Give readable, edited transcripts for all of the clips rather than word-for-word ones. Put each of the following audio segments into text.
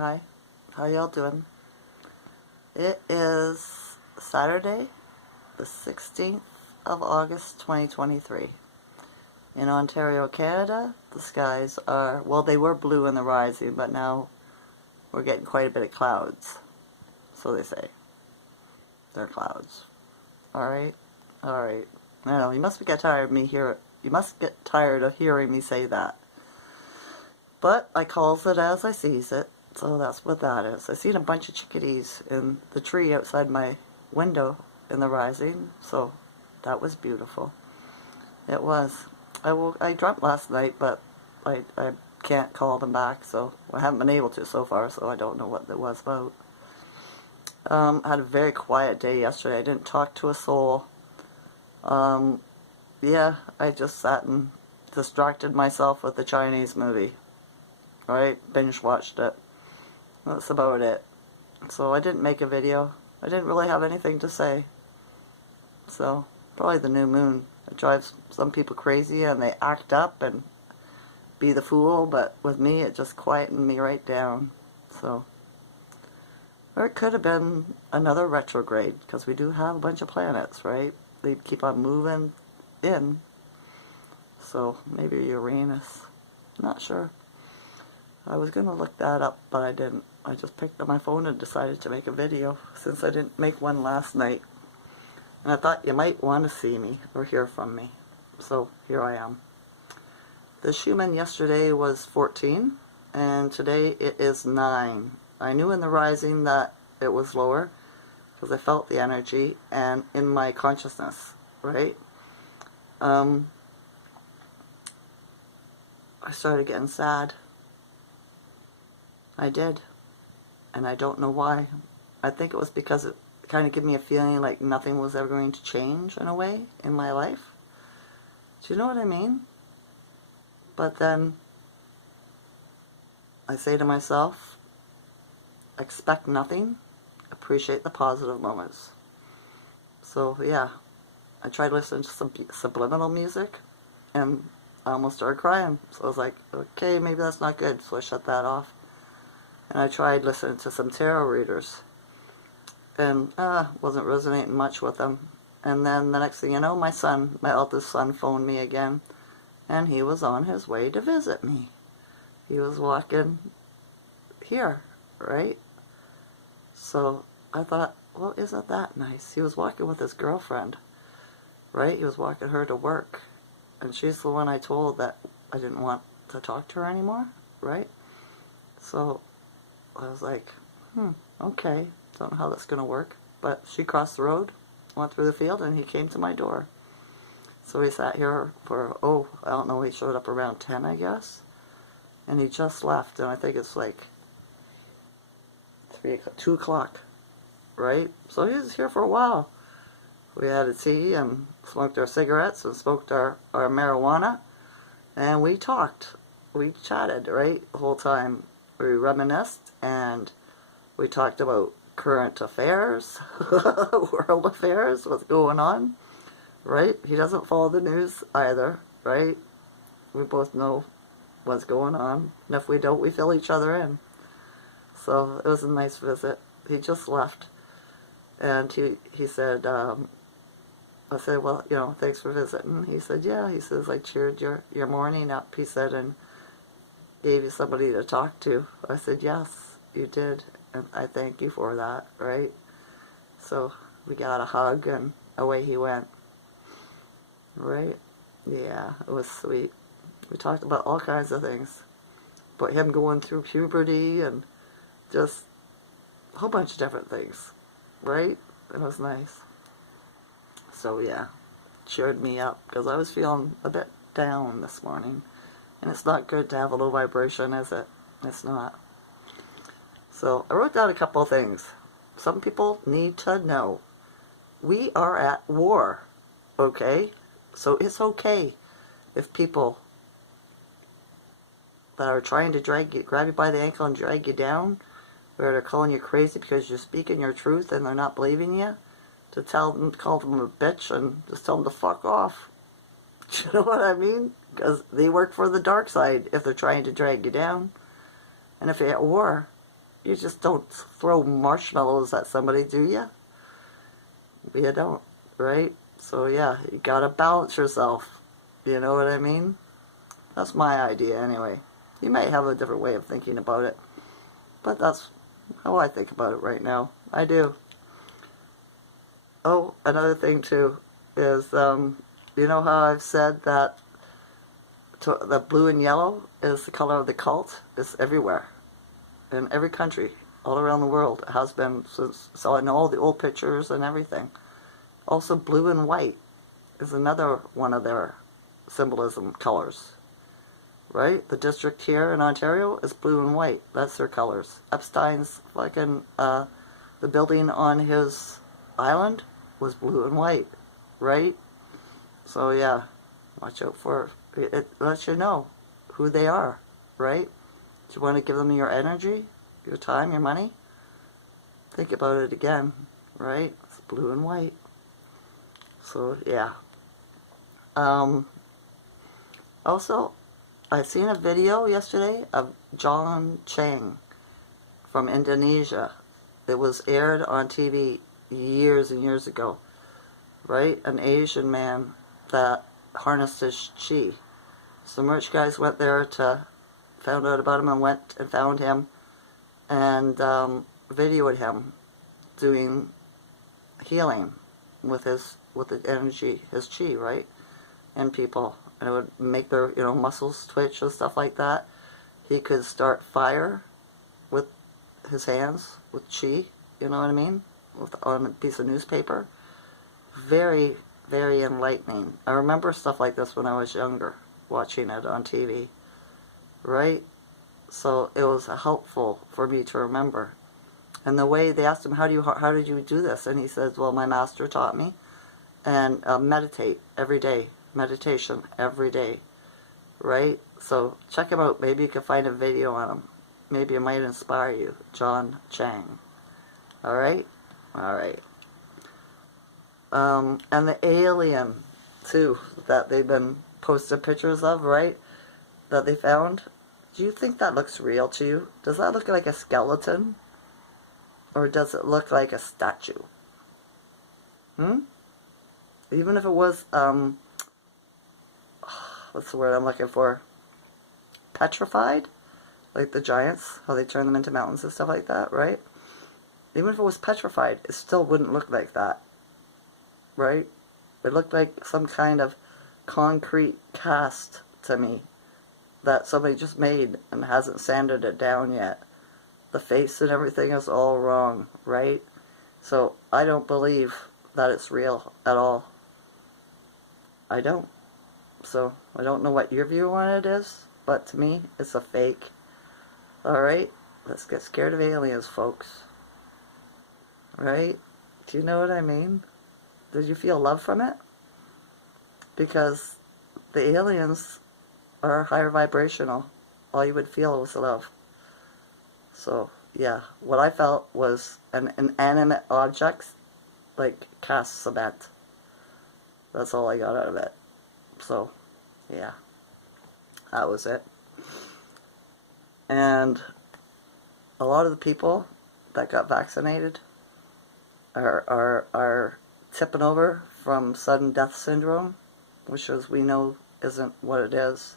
Hi, how y'all doing? It is Saturday, the 16th of August, 2023. In Ontario, Canada, the skies are, well, they were blue in the rising, but now we're getting quite a bit of clouds. So they say. They're clouds. Alright? Alright. I know, you must get tired of me you must get tired of hearing me say that. But I calls it as I sees it. So that's what that is. I seen a bunch of chickadees in the tree outside my window in the rising, so that was beautiful. It was. I dreamt last night, but I can't call them back, so I haven't been able to so far, so I don't know what it was about. I had a very quiet day yesterday. I didn't talk to a soul. Yeah, I just sat and distracted myself with the Chinese movie. Right? Binge watched it. That's about it. So I didn't make a video. I didn't really have anything to say. So, probably the new moon. It drives some people crazy and they act up and be the fool, but with me it just quietened me right down. So, or it could have been another retrograde, because we do have a bunch of planets, right? They keep on moving in. So, maybe Uranus. Not sure. I was going to look that up, but I didn't. I just picked up my phone and decided to make a video, since I didn't make one last night. And I thought you might want to see me, or hear from me. So, here I am. The Schumann yesterday was 14, and today it is 9. I knew in the rising that it was lower, because I felt the energy, and in my consciousness, right? I started getting sad. I did. And I don't know why. I think it was because it kind of gave me a feeling like nothing was ever going to change in a way in my life. Do you know what I mean? But then I say to myself, expect nothing, appreciate the positive moments. So yeah, I tried listening to some subliminal music and I almost started crying. So I was like, okay, maybe that's not good. So I shut that off. And I tried listening to some tarot readers, and wasn't resonating much with them. And then the next thing you know, my eldest son phoned me again, and he was on his way to visit me. He was walking here, right? So I thought, well, isn't that nice? He was walking with his girlfriend, right? He was walking her to work, and she's the one I told that I didn't want to talk to her anymore, right? So I was like, okay, don't know how that's going to work. But she crossed the road, went through the field, and he came to my door. So he sat here for, I don't know, he showed up around 10, I guess. And he just left, and I think it's like 2 o'clock, right? So he was here for a while. We had a tea and smoked our cigarettes and smoked our marijuana. And we talked. We chatted, right, the whole time. We reminisced, and we talked about current affairs, world affairs, what's going on, right? He doesn't follow the news either, right? We both know what's going on, and if we don't, we fill each other in. So it was a nice visit. He just left, and he said, I said, well, thanks for visiting. He said, yeah. He says, I cheered your morning up, he said, and gave you somebody to talk to. I said, yes, you did, and I thank you for that, right? So we got a hug, and away he went, right? Yeah, it was sweet. We talked about all kinds of things, about him going through puberty, and just a whole bunch of different things, right? It was nice. So yeah, cheered me up, because I was feeling a bit down this morning. And it's not good to have a low vibration, is it? It's not. So I wrote down a couple of things. Some people need to know. We are at war, okay? So it's okay if people that are trying to grab you by the ankle and drag you down, or they're calling you crazy because you're speaking your truth and they're not believing you, to call them a bitch and just tell them to fuck off. You know what I mean? Because they work for the dark side if they're trying to drag you down. And if you're at war, You just don't throw marshmallows at somebody, do you? You don't, right? So yeah, you gotta balance yourself. You know what I mean? That's my idea anyway. You may have a different way of thinking about it, but that's how I think about it right now. I do. Oh, another thing too is, you know how I've said that the blue and yellow is the color of the cult? It's everywhere. In every country, all around the world. It has been since, so I know all the old pictures and everything. Also, blue and white is another one of their symbolism colors. Right? The district here in Ontario is blue and white. That's their colors. Epstein's fucking, the building on his island was blue and white. Right? So yeah, watch out for it. It lets you know who they are. Right? Do you want to give them your energy, your time, your money? Think about it again. Right? It's blue and white. So yeah. Also, I seen a video yesterday of John Chang from Indonesia. It was aired on TV years and years ago, right? An Asian man that harnessed his chi. Some rich guys went there to found out about him and went and found him and videoed him doing healing with the energy, his chi, right? And people, and it would make their muscles twitch and stuff like that. He could start fire with his hands with chi, you know what I mean, on a piece of newspaper. Very, very enlightening. I remember stuff like this when I was younger, watching it on TV, right? So it was helpful for me to remember. And the way they asked him, how did you do this? And he says, well, my master taught me, and meditate every day. Meditation every day, right? So check him out. Maybe you can find a video on him. Maybe it might inspire you. John Chang. All right? All right. And the alien, too, that they've been posted pictures of, right? That they found. Do you think that looks real to you? Does that look like a skeleton? Or does it look like a statue? Even if it was, what's the word I'm looking for? Petrified? Like the giants, how they turn them into mountains and stuff like that, right? Even if it was petrified, it still wouldn't look like that, right? It looked like some kind of concrete cast to me that somebody just made and hasn't sanded it down yet. The face and everything is all wrong, right? So I don't believe that it's real at all. I don't. So I don't know what your view on it is, but to me, it's a fake. Alright? Let's get scared of aliens, folks. Right? Do you know what I mean? Did you feel love from it? Because the aliens are higher vibrational. All you would feel was love. So, yeah. What I felt was an inanimate object, like cast cement. That's all I got out of it. So, yeah. That was it. And a lot of the people that got vaccinated are tipping over from sudden death syndrome, which, as we know, isn't what it is.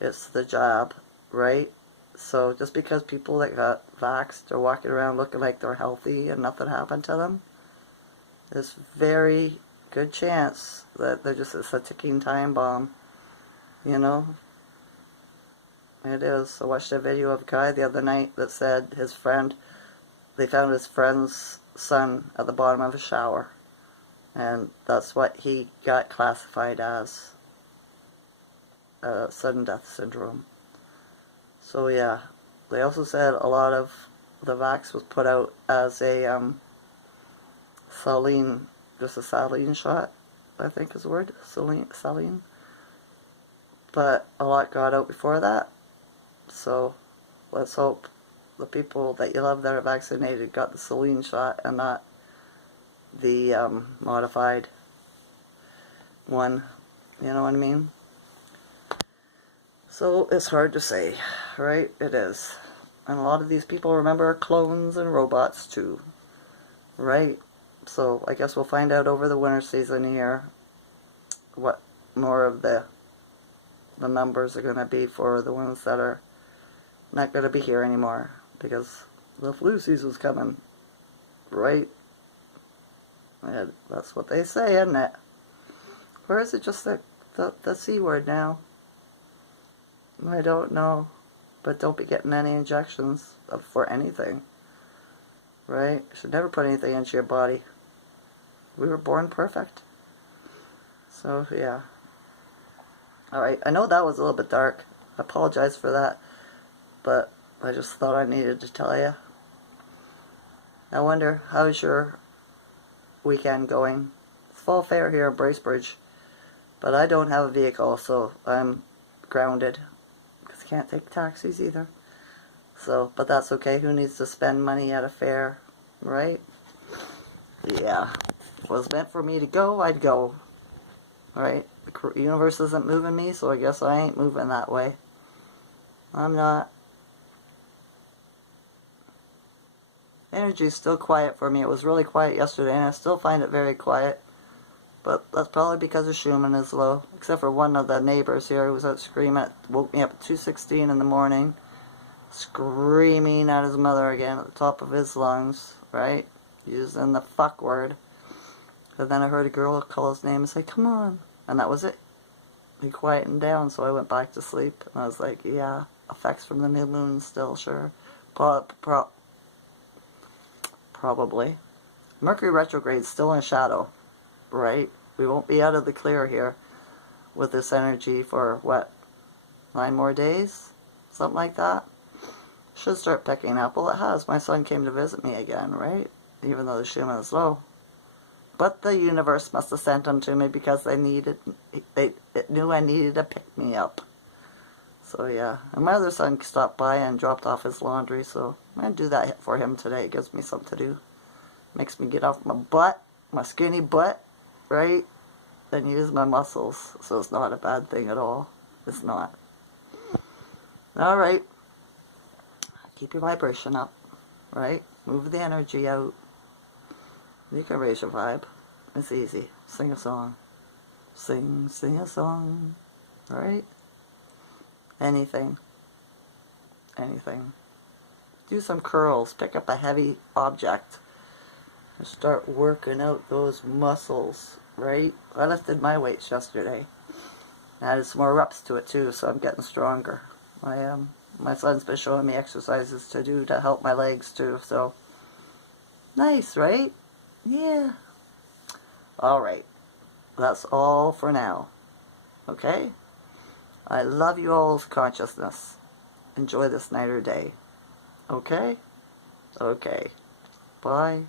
It's the jab, right? So just because people that got vaxxed are walking around looking like they're healthy and nothing happened to them, there's very good chance that it's a ticking time bomb, you know? It is. I watched a video of a guy the other night that said they found his friend's son at the bottom of a shower. And that's what he got classified as, sudden death syndrome. So yeah, they also said a lot of the vax was put out as a saline, just a saline shot, I think is the word, saline. But a lot got out before that. So let's hope the people that you love that are vaccinated got the saline shot and not the modified one. You know what I mean? So it's hard to say, right? It is. And a lot of these people, remember, are clones and robots too. Right? So I guess we'll find out over the winter season here what more of the numbers are going to be for the ones that are not going to be here anymore, because the flu season's coming, right? And that's what they say, isn't it? Or is it just the C word now? I don't know. But don't be getting any injections for anything, right? You should never put anything into your body. We were born perfect. So, yeah. Alright, I know that was a little bit dark. I apologize for that. But I just thought I needed to tell you. I wonder, how's your weekend going? It's fall fair here in Bracebridge. But I don't have a vehicle, so I'm grounded. Because I can't take taxis either. So, but that's okay. Who needs to spend money at a fair, right? Yeah. If it was meant for me to go, I'd go. Right? The universe isn't moving me, so I guess I ain't moving that way. I'm not. Energy's still quiet for me. It was really quiet yesterday, and I still find it very quiet. But that's probably because the Schumann is low. Except for one of the neighbors here who was out screaming. Woke me up at 2:16 in the morning. Screaming at his mother again at the top of his lungs. Right? Using the fuck word. And then I heard a girl call his name and say, "Come on." And that was it. He quietened down, so I went back to sleep. And I was like, yeah, effects from the new moon still, sure. Probably. Mercury retrograde's still in shadow, right? We won't be out of the clear here with this energy for, what, 9 more days? Something like that? Should start picking up. Well, it has. My son came to visit me again, right? Even though the Schumann is low. But the universe must have sent them to me because it knew I needed to pick me up. So yeah. And my other son stopped by and dropped off his laundry, so I'm going to do that for him today. It gives me something to do. Makes me get off my butt, my skinny butt, right? And use my muscles. So it's not a bad thing at all. It's not. Alright. Keep your vibration up, right? Move the energy out. You can raise your vibe. It's easy. Sing a song. Sing a song. Right? Anything. Anything. Do some curls. Pick up a heavy object. And start working out those muscles. Right? I lifted my weights yesterday. I added some more reps to it too, so I'm getting stronger. I am. My son's been showing me exercises to do to help my legs too, so. Nice, right? Yeah. Alright. That's all for now. Okay? I love you all's consciousness. Enjoy this night or day. Okay? Okay. Bye.